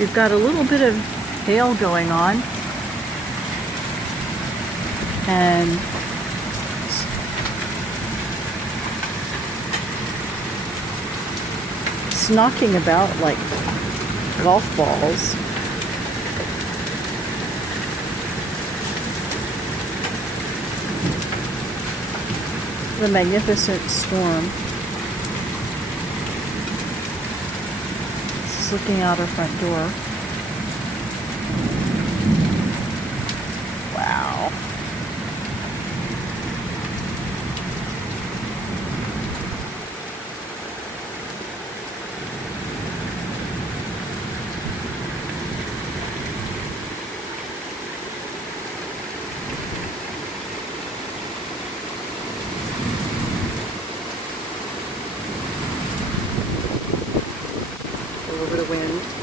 We've got a little bit of hail going on, and it's knocking about like golf balls. The magnificent storm. This is looking out our front door. Wow. A little bit of wind.